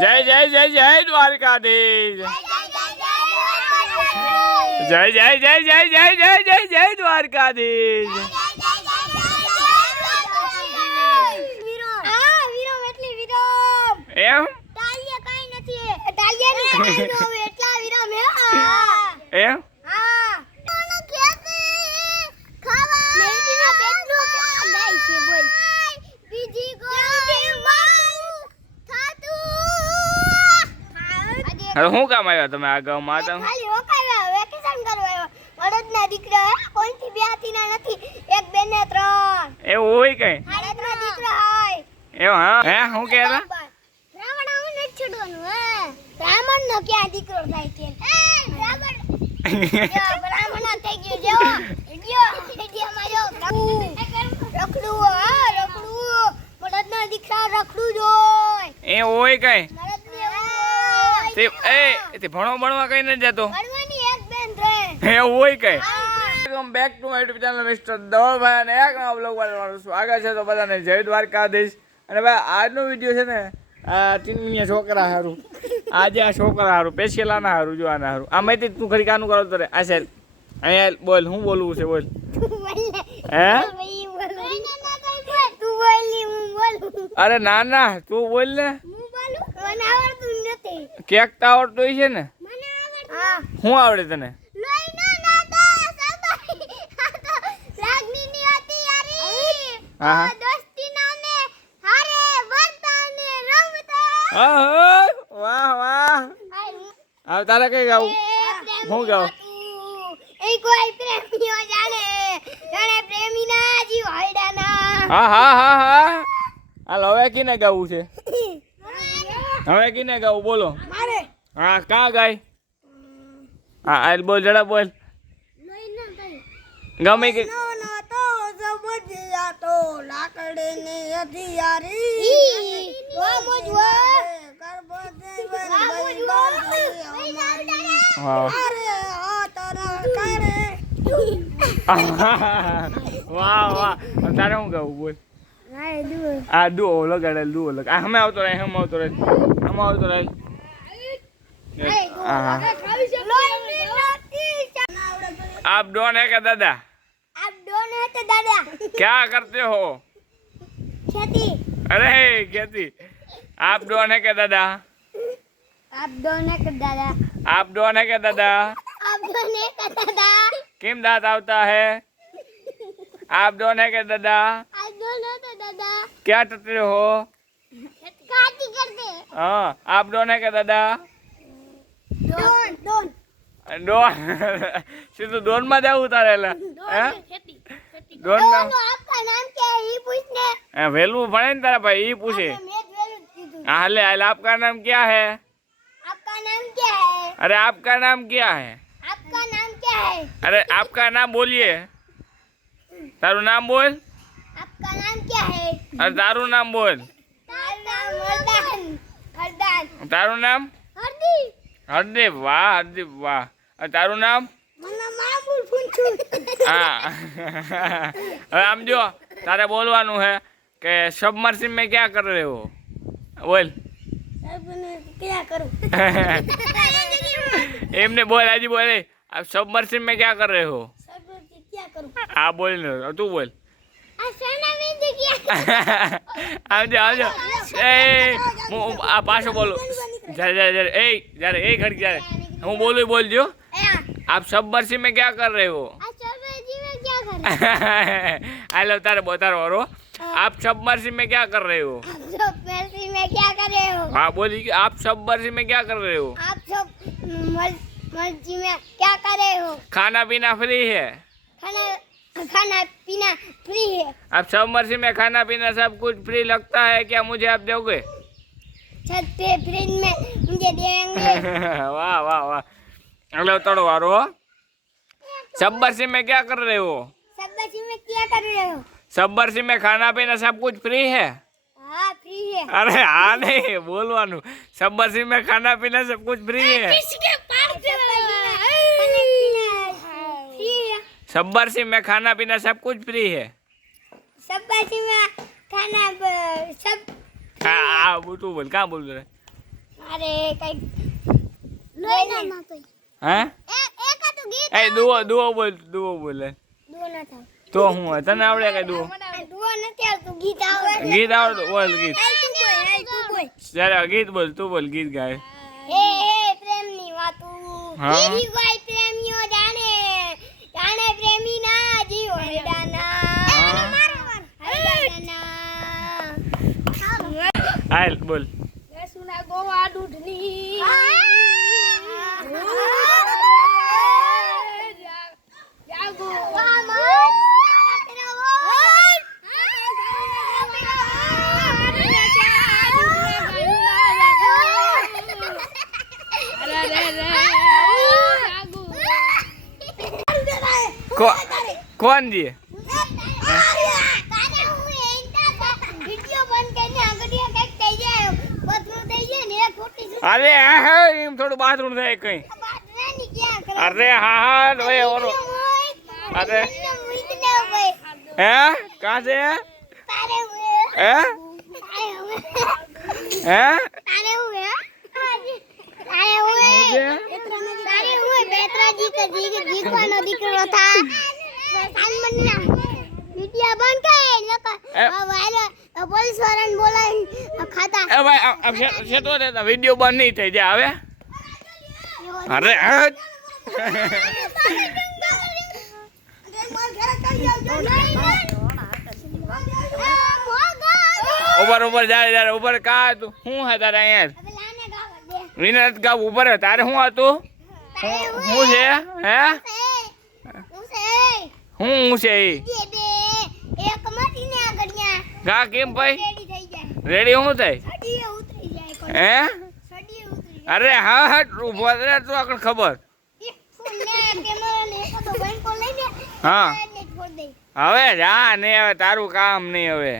જય જય જય જય દ્વારકાધીશ જય જય જય જય જય જય જય જય દ્વારકાધીશ એમ એમ હવે શું કામ આવ્યા તમે આ ગામમાં એવું હોય કઈ એવું હા હે શું કે બ્રાહ્મણ નો ક્યાં દીકરો થાય છે બ્રાહ્મણ થઈ ગયો એ હોય કઈ તે ભણો ભણવા કઈ નથી જતો એવું હોય કઈ welcome back to my YouTube channel mister Dhavalbhai અને એક નવા બ્લોગ વાળવાનું સ્વાગત છે. તો બધાને જય દ્વારકાધીશ. અને ભાઈ આજનો વિડીયો છે ને આ ટીનમિયા છોકરા હારું આજે આ છોકરા હારું પેશિયલાના હારું જોવાના હારું આમાંથી તું ખરી કાનું કરો તો રે આ સાહેબ અહીંયા બોલ હું બોલવું છે બોલ હે અરે ના ના તું બોલ ને કેક તો આવડતું હોય છે ને શું આવડે તને વાહ વાહ હવે તારે કઈ ગાવું હું ગાવું હા હા હા હા હાલ હવે કીને ગાવું છે હવે કીને ગાવું બોલો હા કા ગાય હા હાલ બોલ જરા બોલ ગમે કે વાહ વાહ તારે હું ગાવું બોલ આ દુઓ લગાડે દુઓ લગાડ આ હમે આવતો રહે હમ આવતો રહે હમ આવતો રહે आप डॉन है क्या दादा? आप डॉन है तो दादा क्या करते हो? खेती. अरे खेती. आप डॉन है क्या दादा? आप डॉन है क्या दादा? आप डॉन है क्या दादा? आप डॉन है क्या दादा? किम दांत आवता है? आप डॉन है क्या दादा? आप डॉन है तो दादा क्या करते हो? खेती करते. हाँ आप डॉन है क्या दादा? डॉन डॉन डॉन सीधू डॉन में जाऊ तारेला डॉन में आपका नाम क्या है ये पूछने वेलू भणे ने तारा भाई ये पूछे हाले हाल आपका नाम क्या है आपका नाम क्या है अरे आपका नाम क्या है आपका नाम क्या है अरे आपका नाम बोलिए तारू नाम बोल आपका नाम क्या है अरे तारू नाम बोल तारू नाम हरदान हरदान तारू नाम हरदी हरदीप वाह हरदीप वाह और तारू नाम मना मामूल फुंचू हाँ હવે આમ જો તારે બોલવાનું है કે सबमर्सिबल में क्या कर रहे हो बोल क्या करूं एमने बोल आज बोले आप सबमर्सिबल में क्या कर रहे हो क्या करूं आप बोल तू बोल આવજો એ હું આ પાછો બોલું જયારે જયારે જયારે એ ઘડી જયારે હું બોલું બોલજો आप सबमर्सिबल में क्या कर रहे हो हेलो तारे बतारो रो आप सबमर्सिबल में क्या कर रहे हो में क्या कर रहे हो हाँ बोलिए आप सबमर्सिबल में क्या कर रहे हो आप सब मर्जी में क्या कर रहे हो खाना पीना फ्री है खाना खाना पीना फ्री है आप सबमर्सिबल में खाना पीना सब कुछ फ्री लगता है क्या मुझे आप दोगे छत पे फ्रिज में मुझे देंगे वाह वाह वाह हेलो तड़ो वारो सबमर्सिबल में क्या कर रहे हो सबमर्सिबल में क्या कर रहे हो सबमर्सिबल में खाना पीना सब कुछ फ्री है हाँ फ्री है अरे हाँ नहीं बोलवानू सबमर्सिबल में खाना पीना सब कुछ फ्री है सबमर्सिबल में खाना पीना सब कुछ फ्री है सबमर्सिबल में खाना सब हाँ तू बोल कहाँ बोल रहे અરે કઈ લઈ ના તો હે એક આ તો ગીત એ દુઓ બોલે દુઓ ના થાય તો હું હોય? તને આવડે કઈ દુઓ? દુઓ નથી આવતું ગીત આવડે ગીત આવડતું બોલ ગીત. તું બોલ જ્યારે ગીત બોલ તું બોલ ગીત ગાય. હે પ્રેમની વાતું હા. ઈરી કોઈ પ્રેમીઓ જાણે જાણે પ્રેમી ના જીવ હરડાના હાલ બોલ. સુના ગોવા દૂધની જાગો કોણ જી? અરે હા એમ થોડું બાથરૂમ થાય કઈ. અરે હા ભાઈ ઓરો. અરે હે કા છે હે હે દીકરો થા વિડિયા બંધ કર પોલીસ વાળાને બોલાવીને ખાતા એ ભાઈ સેતો દે વિડિયો બંધ નહીં થઈ જાય હવે. અરે ઉપર જાય ઉપર કા હતું શું હે તારે અહીંયા વિનત ગાવ ઉપર તારે શું હતું શું છે હે હું છે કા કેમ ભાઈ રેડી હું થાય હે? અરે હા હા ઉભો રે તું આગળ ખબર. હા હવે જા નહીં હવે તારું કામ નહીં હવે.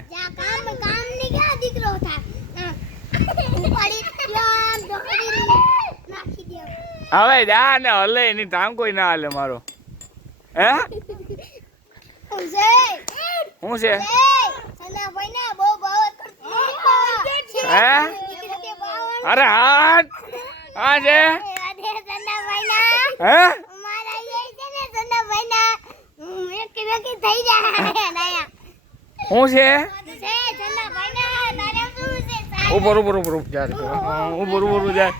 હવે જા ને હલે એની ટાંગ કોઈ ના હાલે મારો. હે શું છે હે? અરે હા હા છે હે શું છે ઉપર જાય.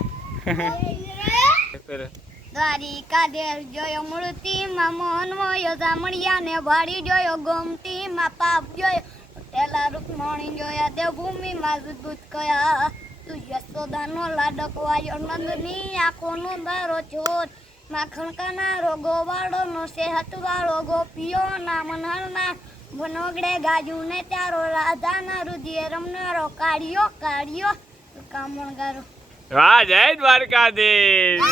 દ્વારિકા દેવ જોયો મૂર્તિ માં મોહન મોયો જામણિયા ને વાડી જોયો ગોમતી માં પાપ જોયો પેલા રૂકમણી જોયા દેવભૂમિ માં દૂધ કયા તું યશોદાનો લાડક વાયો નંદની આંખોનો દારો ચોર માખણ કાનારો ગોવાળો નો સેહત વાળો ગોપીઓ ના મનહરના વનોગડે ગાજુ ને ત્યારો રાધાના રુધિર રમનારો કાઢ્યો કામણ ગારો. વાહ જય દ્વારકાધીશ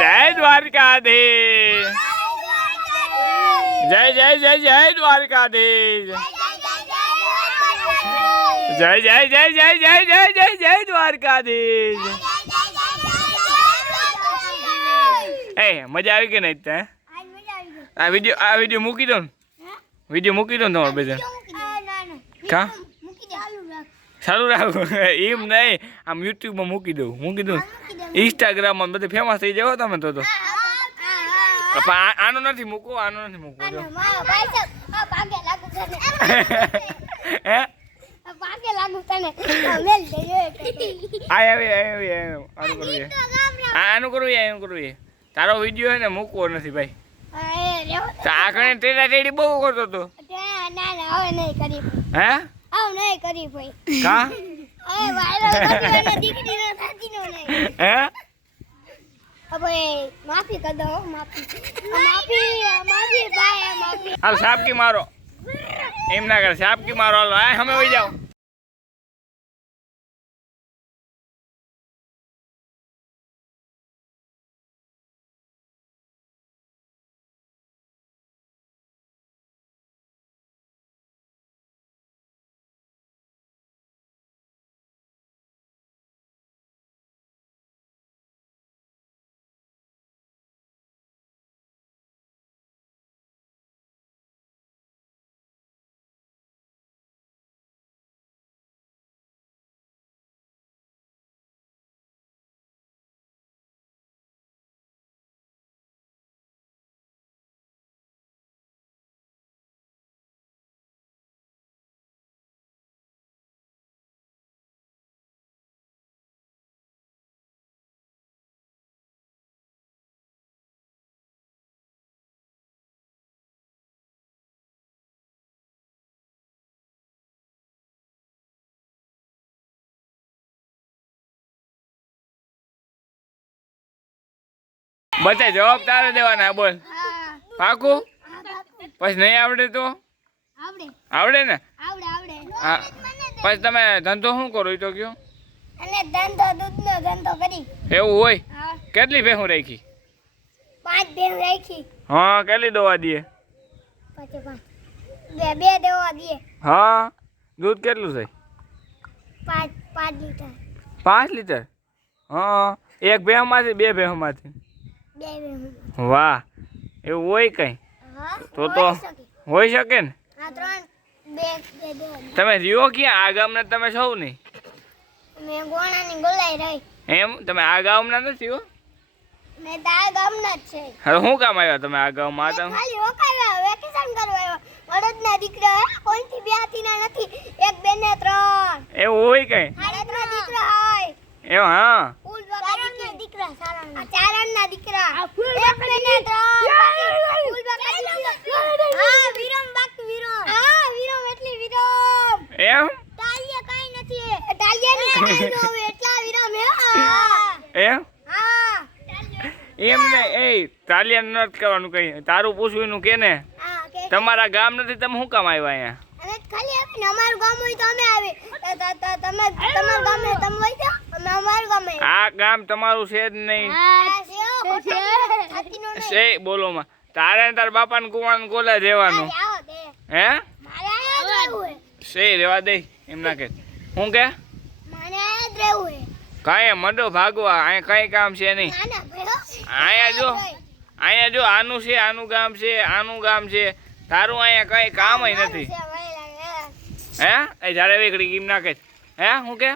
જય દ્વારકાધીશ જય જય જય જય દ્વારકાધીશ જય જય જય જય જય જય જય જય દ્વારકાધીશ. એ મજા આવી કે નહીં તે? આ વિડિયો મૂકી દો ને વિડિયો મૂકી દો ને તમારે બધા કા ચાલુ રાખો એમ નહીં આમ યુટ્યુબમાં મૂકી દઉં ઇન્સ્ટાગ્રામમાં બધે ફેમસ થઈ જાવ તમે તો આનો નથી મૂકો જો હે આનું કરવું તારો વિડીયો હે ને મૂકવો નથી ભાઈ. આ કણે ટેડા ટેડી બહુ કરતો તો હે કા હે માફી કર દો માફી હાલ સાપકી મારો એમ ના કરે સાપકી મારો હાલો અમે વહી જાઓ. બધા જવાબ તારે દેવાના બોલ હા પાકું હા બાપુ. પછી નહીં આવડે તો આવડે આવડે ને આવડે આવડે હા પછી તમે ધંધો શું કરો એ તો કયો અને ધંધો દૂધનો ધંધો કરી એવું હોય હા કેટલી ભેહું રાખી 5 ભેંસ રાખી હા કેટલી દવા દે પછી 5 બે દેવા દે હા દૂધ કેટલું છે 5 લીટર 5 લીટર હા એક ભેહમાંથી બે ભેહમાંથી બે ભેંસ વાહ એવું હોય કઈ હા તો હોઈ શકે. હોઈ શકે ને આ 3 બે દેવા દે. તમે રહ્યો ક્યાં આ ગામના તમે સૌ નહીં મેં ગોણાની ગોલાઈ રહી એમ તમે આ ગામના નથી હો મેં તો આ ગામના જ છે હવે શું કામ આવ્યા તમે આ ગામમાં મેં તમે ખાલી રોકાવ્યા વેકેશન કરવા આવ્યો વડોદના દીકરા કોઈથી બ્યાતીના નથી એક બે ને 3 એવું હોય કઈ સાડા 3 દીકરા હોય એવું હા ફૂલ ચારણના દીકરા ચારણના દીકરા એક બે ને 3 ફૂલ હા વિરમ બાકી વિરમ હા વિરમ એટલી વિરમ એમ ટાલિયા કાઈ નથી ટાલિયા ની કાઈ ન હોય એટલા વિરમ હે હા એમ હા એમ ને એ તાલિયા નથી કરવાનું કઈ તારું પૂછવું એનું કે ને હા કે તમારા ગામ નથી તમે શું કામ આવ્યા અહીંયા અને ખાલી આવીને અમારું ગામ હોય તો અમે આવે તમે તમારું ગામ હોય તમે હોય તો અમે અમારું ગામ હોય આ ગામ તમારું છે જ નહીં છે બોલોમાં તારે ને તાર બાપા ને કુવાન કોલે રહેવાનું હે છે રેવા દે એમ ના કે હું કે કાંઈ મંડો ભાગવા અહીંયા કઈ કામ છે નહીં અહીંયા જો આનું છે આનું ગામ છે આનું ગામ છે તારું અહીંયા કઈ કામ નથી હે એ જ્યારે વેકડી કેમ નાખે હે હું કે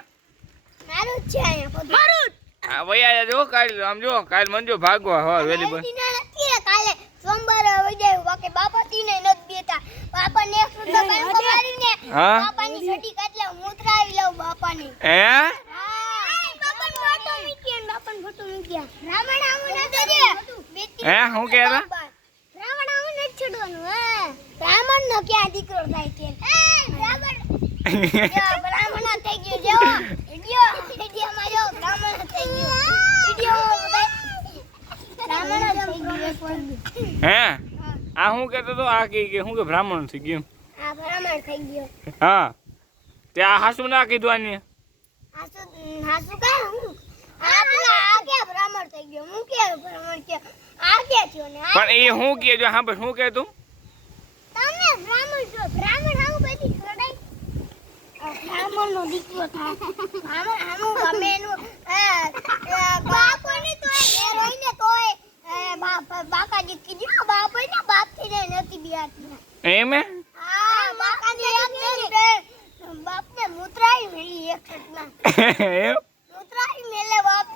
આ વયા જો કાલ આમ જો કાલ મંજો ભાગવા હવા વેલી બસ કાલે સોમવારે વજાયું બાકી બાપા તીને નથી દેતા બાપા ને સુંદર બંકો મારીને હા બાપાની છટી કાઢલે મૂતરાવી લઉં બાપાની હે બાપાનો ફોટો મૂક્યો ને બાપાનો ફોટો મૂક્યો રાવણ આવું ન દે હે હું કે રાવણ આવું ન છોડવાનું હે રાવણ નો ક્યાં દીકરો થાય છે રાવણ બ્રાહ્મણ થઈ ગયો જો વિડિયો માં જો બ્રાહ્મણ થઈ ગયો વિડિયો બ્રાહ્મણ થઈ ગયો હે આ હું કહેતો તો આ કે હું કે બ્રાહ્મણ થઈ ગયું આ બ્રાહ્મણ થઈ ગયો હા તે આ હાસુ ના કીધું આની હાસુ કા હું આ પેલા આ કે બ્રાહ્મણ થઈ ગયો હું કે બ્રાહ્મણ કે આ કે થયો ને પણ એ હું કે જો હા બસ હું કે તું તમે બ્રાહ્મણ છો બ્રાહ્મણ આવું બધી છોડાય બ્રાહ્મણ નો દીકરો થાય બ્રાહ્મણ આનું ગમે નું બાપોને તોય ઘેર હોય ને તોય બાકાજી કીધું બાપ હોય ને બાપ થી ને નથી બિયાતી એમ હે હા બાકાજી બાપને મૂતરાઈ મેલી એક છટમાં એમ મૂતરાઈ મેલે બાપ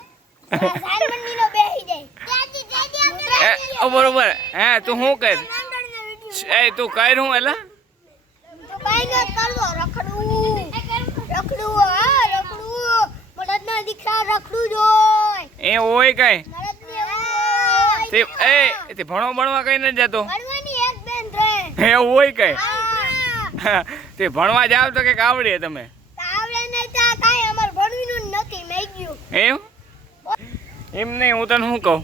સાનમંડી નો બેહી જાય એ બરોબર હે તું શું કર એ તું કર હું એલા તો કઈ ન કરવો રખડું હા રખડું મરદના દીકરા રખડું જોય એ હોય કઈ મરદની તે તે ભણવા કઈ નથી જતો ભણવાની એક બેન રહે એ હોય કઈ હા તે ભણવા જાવ તો કઈક આવડે તમે આવડે નહીં તો કાઈ અમાર ભણવીનું નથી મેં ગયું એમ એમ નહીં હું તને શું કહું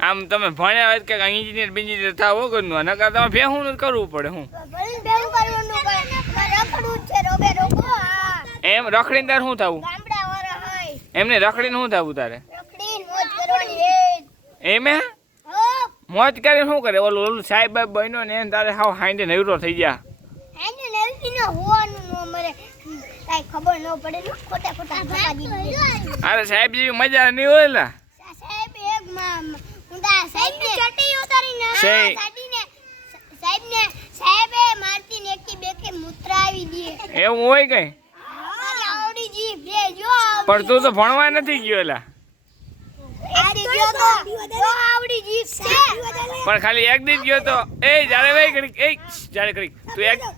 આમ તમે ભણ્યા હોય કે એન્જિનિયર બિન્જિનિયર થાવ વગરનું નકર તમે ભેહું જ કરવું પડે હું ભણીને ભેગું કરવાનું પડે રખડું જ છે રોબે રોકો હા એમ રખડીને તારે શું થવું ગામડા વાળા હોય એમને રખડીને શું થવું તારે રખડીને મોજ કરવાની હે એમ હે હો મોજ કરીને શું કરે ઓલું સાહેબ બાઈબ બન્યો ને એને તારે હાવ હાઈન્ડે નવરો થઈ ગયા એને નવીનો હોવાનું નો મરે કાઈ ખબર ન પડે ને ખોટા ખોટા ધક્કા દીધી અરે સાહેબ જેવી મજા નહીં હોય લા સાહેબ એક માં મુંડા સાહેબ ની ચટી ઉતારીને સાડીને સાહેબે મારતી ને એકી બેકે મૂત્રાવી દે એવું હોય કઈ મારી આવડી જીભ રે જો પણ તું તો ભણવા નથી ગયો લા આવડી જીભ છે પણ ખાલી એક દી જ ગયો તો એ જ્યારે વઈ ઘડી એ જ્યારે ઘડી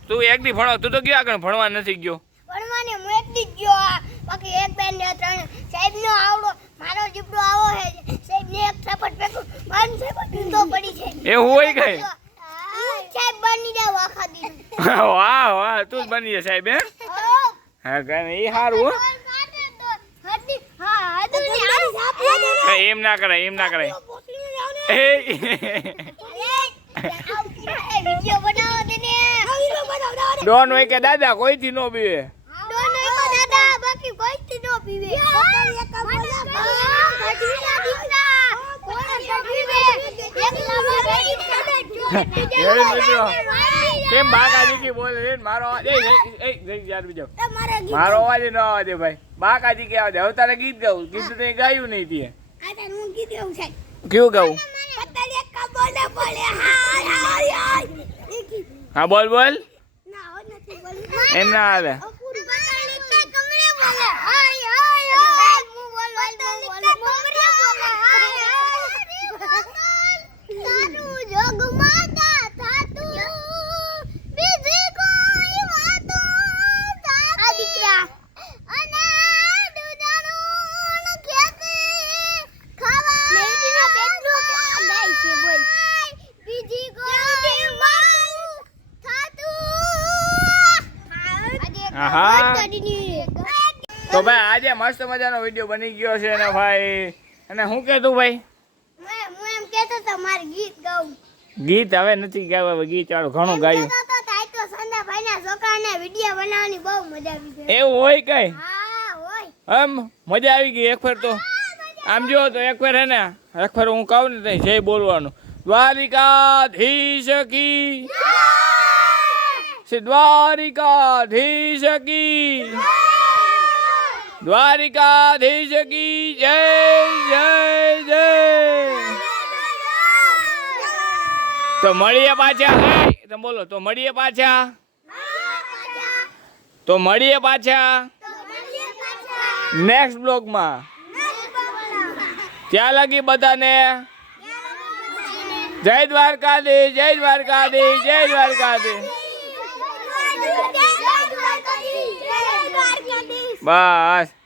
તું એક દી ભણો તું તો ગયો આગળ ભણવા નથી ગયો ભણવાને હું એક દી ગયો બાકી એક બેન ને 3 સાહેબ નો આવડો મારો જીબડો આવો હે સાહેબ ને એક થપટ પેકું માન થપટ ઊંધો પડી છે એવું હોય કઈ સાહેબ બની જાવ આખા દી વાહ વાહ તું જ બની જા સાહેબ હે હા કઈ એ સારું હો એમ ના કરાય વિડિયો બનાવો તેને ડોન હોય કે દાદા કોઈથી નો પીવે ડોન હોય તો દાદા બાકી કોઈથી નો પીવે કેમ બાકાજી કી બોલે છે મારો અવાજ યાર બીજો મારો અવાજ ન આવવા દે ભાઈ બાકાજી કે આવે હવે તારે ગીત ગાવું ગીત તો ગાયું નહીં તે કયું ગાવું હા બોલ બોલ એમ ના આવે તો ભાઈ આજે મસ્ત મજાનો વિડીયો બની ગયો છે ને ભાઈ અને હું કહેતું ભાઈ હું એમ કહેતો તો મારે ગીત ગાવું ગીત હવે નથી ગાવા ગીત વાળું ઘણું ગાયું તો સંદાભાઈના છોકરાને વિડીયો બનાવવાની બહુ મજા આવી ગઈ એવું હોય કઈ હા હોય આમ મજા આવી ગઈ એક ફેર તો આમ જો તો એક ફેર હે ને એક ફેર હું કહું ને જય બોલવાનું દ્વારિકાધીશ કી શ્રી દ્વારિકાધીશ કી દ્વારિકાધીશ કી જય જય જય તો મળીએ પાછા તમે બોલો તો મળીએ પાછા નેક્સ્ટ બ્લોગમાં ત્યાં લગી બધાને જય દ્વારકાધીશ જય દ્વારકાધીશ જય દ્વારકાધીશ બસ